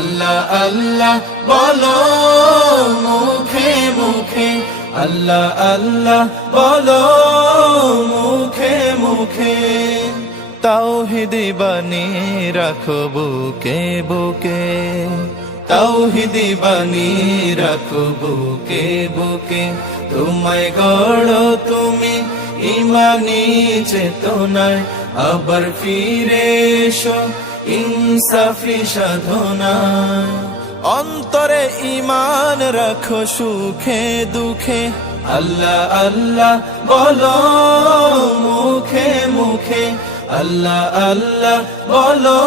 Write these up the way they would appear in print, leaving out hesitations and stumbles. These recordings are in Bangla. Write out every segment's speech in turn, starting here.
আল্লাহ আল্লাহ বলো মুখে মুখে, আল্লাহ আল্লাহ বলো মুখে মুখে। তাওহীদি বাণী রাখো বুকে বুকে, তাওহীদি বাণী রাখো বুকে বুকে। তোমায় গড়ো তুমি ইমানি চেতনায়, আবার ফিরে এসো ইনসাফি সাধনায়। অন্তরে ঈমান রাখো সুখে দুঃখে, আল্লাহ আল্লাহ বলো মুখে মুখে, আল্লাহ আল্লাহ বলো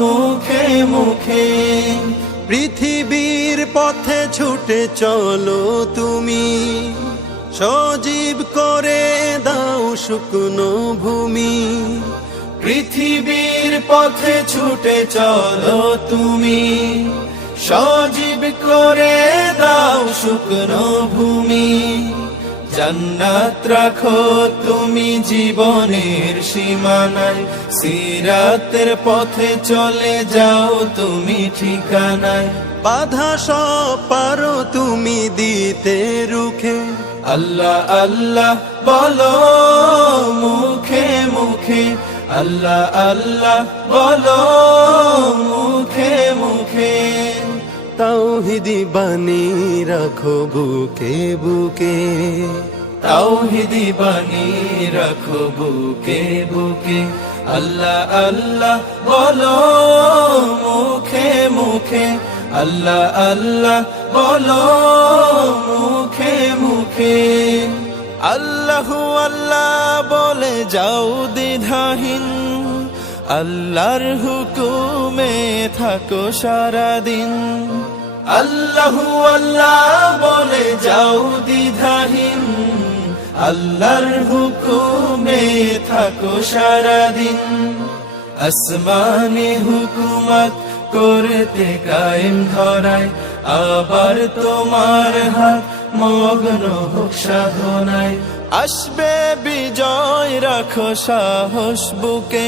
মুখে মুখে। পৃথিবীর পথে ছুটে চলো তুমি, সজীব করে দাও শুকনো ভূমি। পৃথিবীর পথে ছুটে চলো তুমি, সজীব করে দাও শুকনো ভূমি। জান্নাত রাখো তুমি জীবনের সীমানায়, সিরাতের পথে চলে যাও তুমি ঠিকানায়। বাধা সব পারো তুমি দিতে রুখে, আল্লাহ আল্লাহ বলো মুখে মুখে, আল্লাহ আল্লাহ বলো মুখে মুখে। তাওহীদি বাণী রাখো বুকে বুকে, তাওহীদি বাণী রাখো বুকে বুকে। আল্লাহ আল্লাহ বলো মুখে মুখে, আল্লাহ আল্লাহ বলো মুখে মুখে। আল্লাহু আল্লাহ বলে যাও দ্বিধাহীন, আল্লাহর হুকুমে থাকো সারাদিন। আল্লাহু আল্লাহ বলে যাও দ্বিধাহীন, আল্লাহর হুকুমে থাকো সারাদিন। আসমানি হুকুমত করতে কায়েম ধরায়, আবার তোমার হাত মগ্ন হোক সাধনায়। আসবে বিজয় রাখো সাহস বুকে,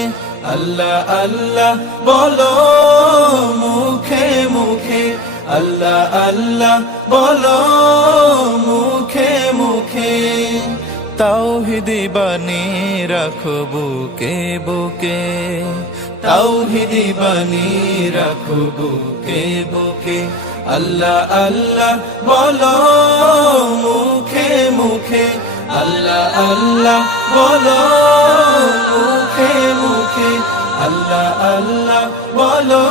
আল্লাহ আল্লাহ বলো মুখে মুখে, আল্লাহ আল্লাহ বলো মুখে মুখে। তাওহীদি বাণী রাখো বুকে বুকে, তাওহীদি বাণী রাখো বুকে বুকে। আল্লাহ আল্লাহ বলো মুখে মুখে, আল্লাহ আল্লাহ বলো মুখে মুখে, আল্লাহ আল্লাহ বলো